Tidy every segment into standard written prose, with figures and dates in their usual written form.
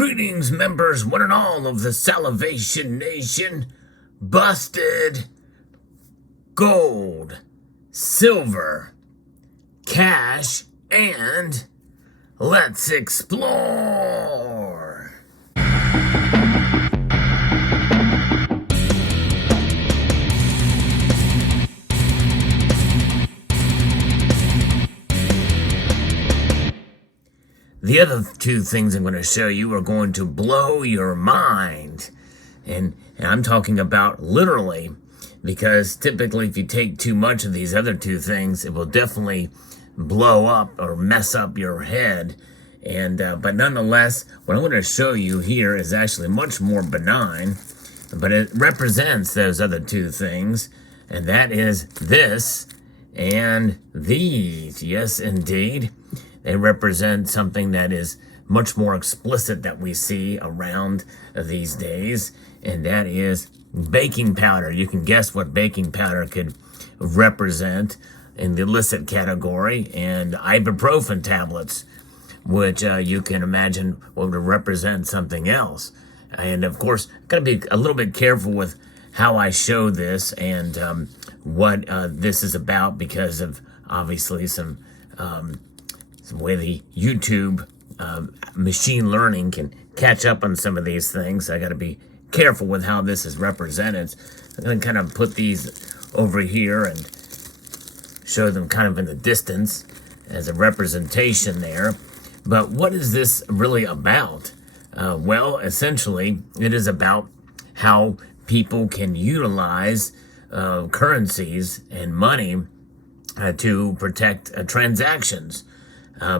Greetings, members, one and all of the Salivation Nation. Busted gold, silver, cash, and let's explore. The other two things I'm going to show you are going to blow your mind. And I'm talking about literally, because typically if you take too much of these other two things, it will definitely blow up or mess up your head. And but nonetheless, what I'm going to show you here is actually much more benign, but it represents those other two things, and that is this and these. Yes, indeed. They represent something that is much more explicit that we see around these days, and that is baking powder. You can guess what baking powder could represent in the illicit category, and ibuprofen tablets, which you can imagine would represent something else. And of course, got to be a little bit careful with how I show this and what this is about, because of obviously some way the YouTube machine learning can catch up on some of these things. I got to be careful with how this is represented. I'm going to kind of put these over here and show them kind of in the distance as a representation there. But what is this really about? Well, essentially, it is about how people can utilize currencies and money to protect transactions.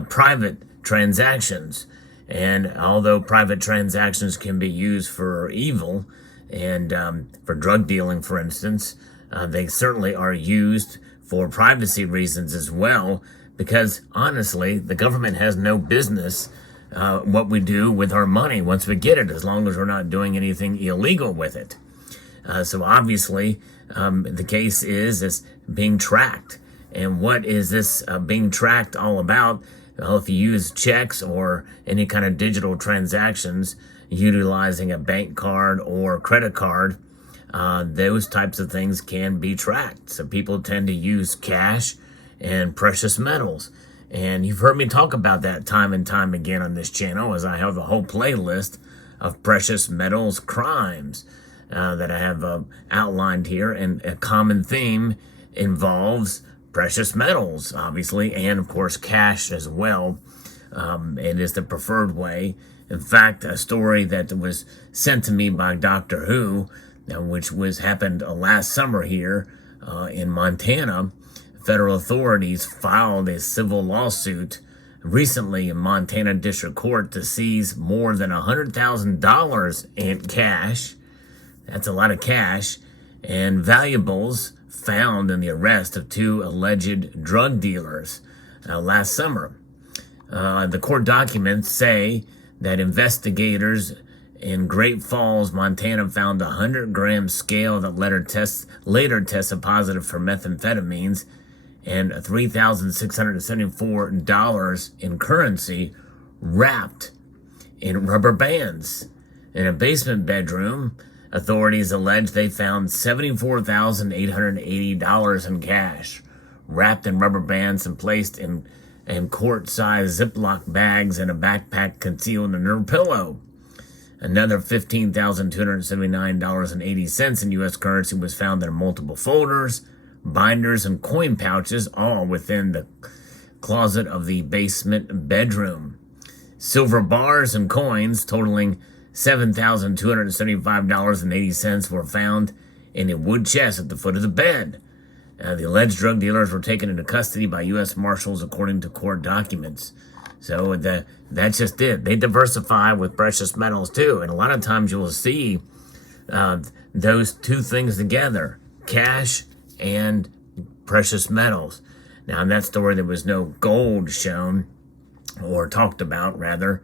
Private transactions. And although private transactions can be used for evil and for drug dealing, for instance, they certainly are used for privacy reasons as well, because honestly, the government has no business what we do with our money once we get it, as long as we're not doing anything illegal with it. So obviously, the case is being tracked. And what is this being tracked all about? Well, if you use checks or any kind of digital transactions utilizing a bank card or credit card, those types of things can be tracked. So people tend to use cash and precious metals. And you've heard me talk about that time and time again on this channel, as I have a whole playlist of precious metals crimes that I have outlined here. And a common theme involves precious metals, obviously, and of course cash as well. It is the preferred way. In fact, a story that was sent to me by Doctor Who, which happened last summer here in Montana. Federal authorities filed a civil lawsuit recently in Montana District Court to seize more than $100,000 in cash. That's a lot of cash, and valuables found in the arrest of two alleged drug dealers last summer. The court documents say that investigators in Great Falls, Montana, found a 100-gram scale that later tested positive for methamphetamines, and $3,674 in currency wrapped in rubber bands. In a basement bedroom, authorities allege they found $74,880 in cash, wrapped in rubber bands and placed in quart-sized Ziploc bags in a backpack concealed under a pillow. Another $15,279.80 in U.S. currency was found in multiple folders, binders, and coin pouches, all within the closet of the basement bedroom. Silver bars and coins totaling $7,275.80 were found in a wood chest at the foot of the bed. The alleged drug dealers were taken into custody by U.S. Marshals, according to court documents. So that's just it. They diversify with precious metals too, and a lot of times you will see those two things together: cash and precious metals. Now, in that story, there was no gold shown, or talked about, rather.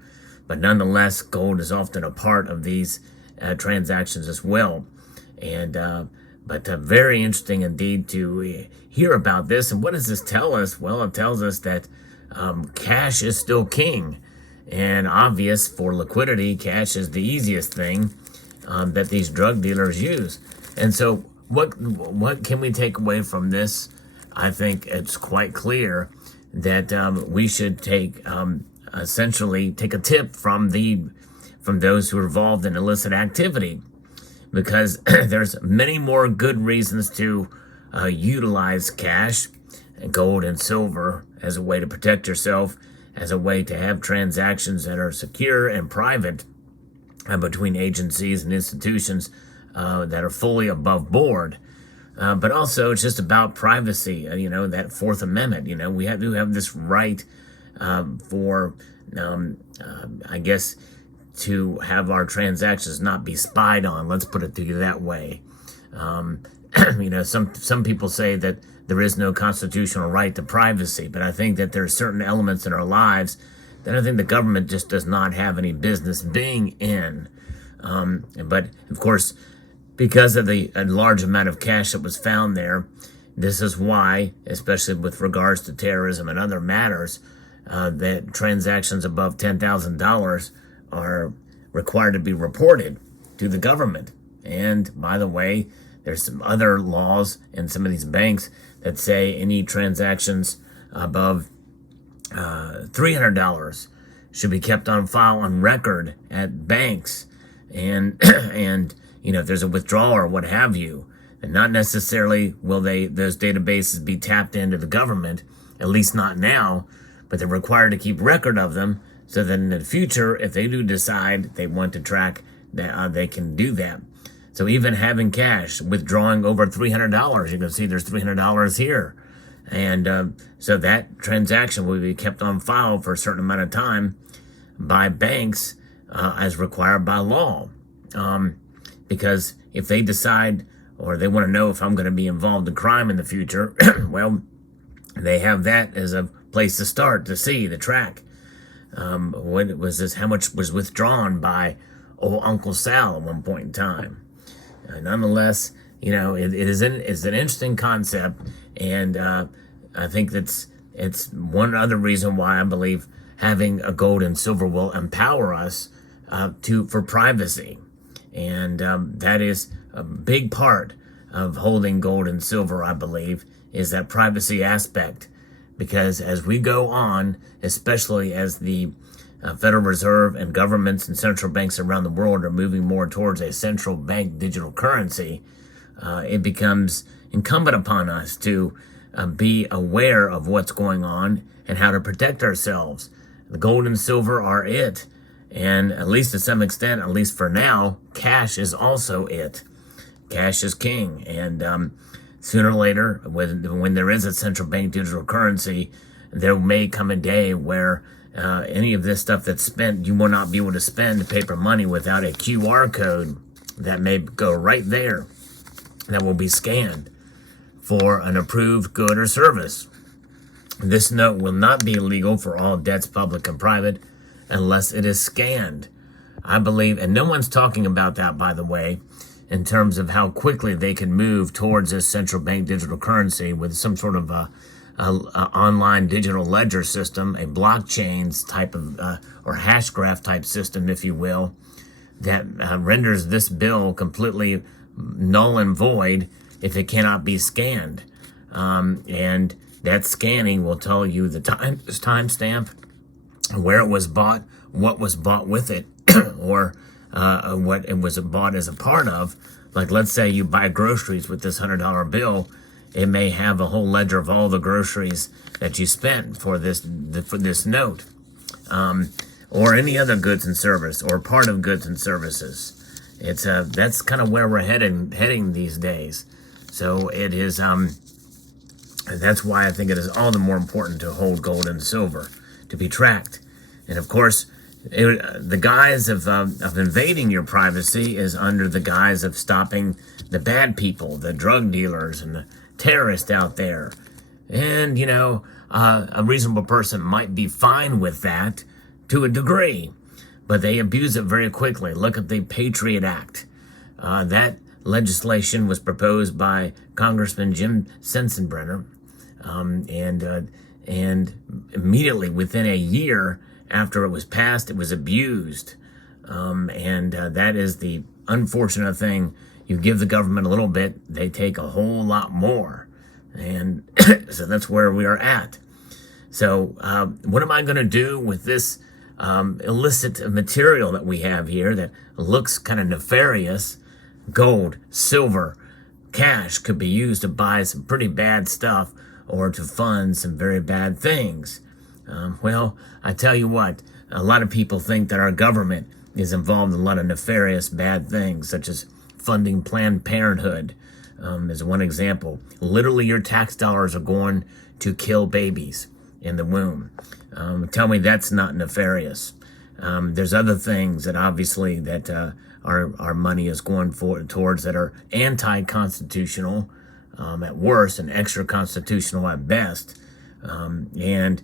But nonetheless, gold is often a part of these transactions as well. And but very interesting indeed to hear about this. And what does this tell us? Well, it tells us that cash is still king. and obvious for liquidity. Cash is the easiest thing that these drug dealers use. And so what can we take away from this? I think it's quite clear that we should essentially take a tip from those who are involved in illicit activity, because there's many more good reasons to utilize cash and gold and silver as a way to protect yourself, as a way to have transactions that are secure and private between agencies and institutions that are fully above board. But also, it's just about privacy. That Fourth Amendment. We do have this right I guess, to have our transactions not be spied on. Let's put it to you that way. Some people say that there is no constitutional right to privacy, but I think that there are certain elements in our lives that I think the government just does not have any business being in. But of course, because of the large amount of cash that was found there, this is why, especially with regards to terrorism and other matters, that transactions above $10,000 are required to be reported to the government. And by the way, there's some other laws in some of these banks that say any transactions above $300 should be kept on file on record at banks. And if there's a withdrawal or what have you, and not necessarily will those databases be tapped into the government, at least not now, but they're required to keep record of them, so that in the future, if they do decide they want to track that, they can do that. So even having cash, withdrawing over $300, you can see there's $300 here. And so that transaction will be kept on file for a certain amount of time by banks as required by law. Because if they decide, or they want to know if I'm going to be involved in crime in the future, well, they have that as a place to start, to see, the track. What was this? How much was withdrawn by old Uncle Sal at one point in time? Nonetheless, it's an interesting concept, and I think it's one other reason why I believe having a gold and silver will empower us for privacy, and that is a big part of holding gold and silver. I believe is that privacy aspect, because as we go on, especially as the Federal Reserve and governments and central banks around the world are moving more towards a central bank digital currency, it becomes incumbent upon us to be aware of what's going on and how to protect ourselves. The gold and silver are it, and at least to some extent, at least for now, cash is also it. Cash is king, and sooner or later, when there is a central bank digital currency, there may come a day where any of this stuff that's spent, you will not be able to spend paper money without a QR code that may go right there that will be scanned for an approved good or service. This note will not be illegal for all debts, public and private, unless it is scanned. I believe, and no one's talking about that, by the way, in terms of how quickly they can move towards this central bank digital currency with some sort of a online digital ledger system, a blockchains type of, or hash graph type system, if you will, that renders this bill completely null and void if it cannot be scanned. And that scanning will tell you the timestamp, where it was bought, what was bought with it, or what it was bought as a part of. Like, let's say you buy groceries with this $100 bill, it may have a whole ledger of all the groceries that you spent for this note, or any other goods and service, or part of goods and services. It's that's kind of where we're heading these days. So it is. That's why I think it is all the more important to hold gold and silver, to be tracked, and of course, the guise of invading your privacy is under the guise of stopping the bad people, the drug dealers, and the terrorists out there. And, a reasonable person might be fine with that to a degree, but they abuse it very quickly. Look at the Patriot Act. That legislation was proposed by Congressman Jim Sensenbrenner, and immediately within a year after it was passed, it was abused. That is the unfortunate thing. You give the government a little bit, they take a whole lot more. And so that's where we are at. So what am I going to do with this illicit material that we have here that looks kind of nefarious? Gold, silver, cash could be used to buy some pretty bad stuff or to fund some very bad things. Well, I tell you what, a lot of people think that our government is involved in a lot of nefarious bad things, such as funding Planned Parenthood, is one example. Literally, your tax dollars are going to kill babies in the womb. Tell me that's not nefarious. There's other things that obviously that our money is going towards that are anti-constitutional at worst and extra-constitutional at best. And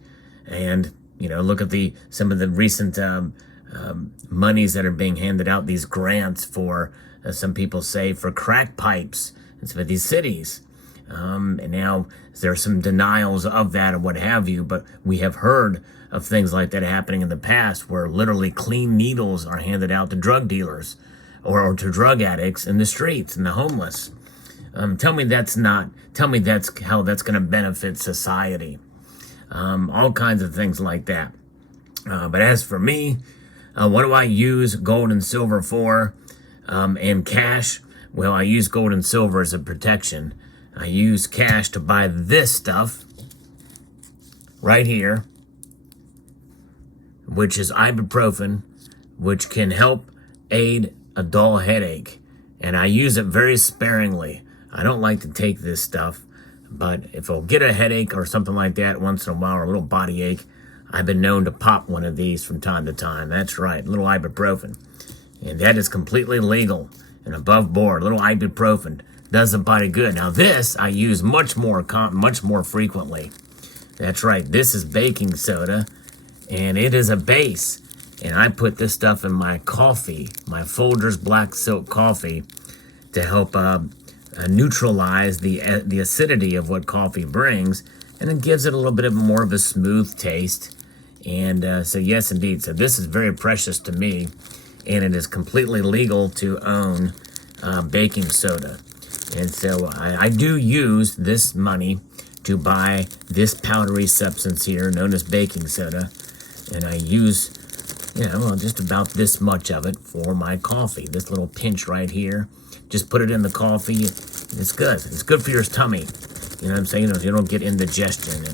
you know, look at some of the recent monies that are being handed out, these grants for, some people say, for crack pipes in some of these cities. And now there are some denials of that and what have you, but we have heard of things like that happening in the past where literally clean needles are handed out to drug dealers or to drug addicts in the streets and the homeless. Tell me that's how that's going to benefit society. All kinds of things like that. But as for me, what do I use gold and silver for? And cash? Well, I use gold and silver as a protection. I use cash to buy this stuff right here, which is ibuprofen, which can help aid a dull headache. And I use it very sparingly. I don't like to take this stuff, but if I'll get a headache or something like that once in a while, or a little body ache, I've been known to pop one of these from time to time. That's right, a little ibuprofen. And that is completely legal and above board. A little ibuprofen does the body good. Now this I use much more frequently. That's right, this is baking soda, and it is a base. And I put this stuff in my coffee, my Folgers Black Silk coffee, to help neutralize the acidity of what coffee brings, and it gives it a little bit more of a smooth taste. And so yes, indeed. So this is very precious to me, and it is completely legal to own baking soda. And so I do use this money to buy this powdery substance here known as baking soda, and I use, you know, just about this much of it for my coffee. This little pinch right here. Just put it in the coffee. It's good. It's good for your tummy. You know what I'm saying? You don't get indigestion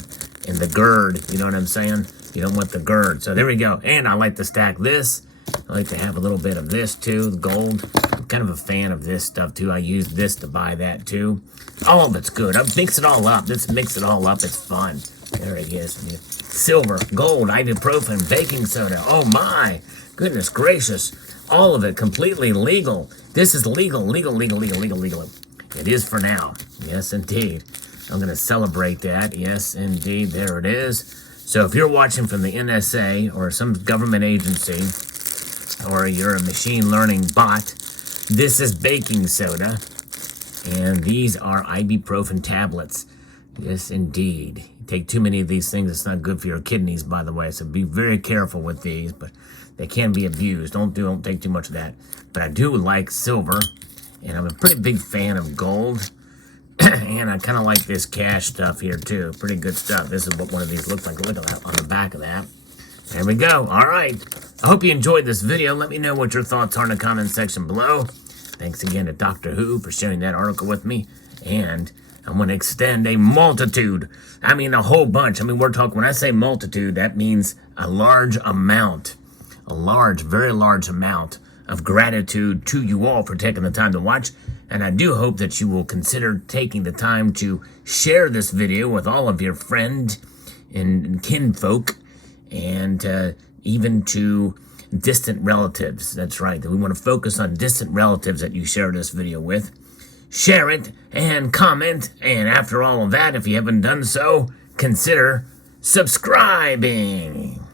and the GERD. You know what I'm saying? You don't want the GERD. So there we go. And I like to stack this. I like to have a little bit of this too, the gold. I'm kind of a fan of this stuff too. I use this to buy that too. All of it's good. I mix it all up. Let's mix it all up. It's fun. There it is. Silver, gold, ibuprofen, baking soda. Oh my goodness gracious. All of it completely legal. This is legal. It is for now. Yes, indeed. I'm going to celebrate that. Yes, indeed. There it is. So if you're watching from the NSA or some government agency, or you're a machine learning bot, this is baking soda. And these are ibuprofen tablets. Yes, indeed. You take too many of these things, it's not good for your kidneys, by the way. So be very careful with these, but they can be abused. Don't take too much of that. But I do like silver, and I'm a pretty big fan of gold. And I kind of like this cash stuff here too. Pretty good stuff. This is what one of these looks like. Look at that on the back of that. There we go. All right. I hope you enjoyed this video. Let me know what your thoughts are in the comment section below. Thanks again to Dr. Who for sharing that article with me. And I'm going to extend a multitude. I mean, a whole bunch. I mean, we're talking, when I say multitude, that means a large amount. A large, very large amount of gratitude to you all for taking the time to watch. And I do hope that you will consider taking the time to share this video with all of your friends and kinfolk, and even to distant relatives. That's right. We want to focus on distant relatives that you share this video with. Share it and comment. And after all of that, if you haven't done so, consider subscribing.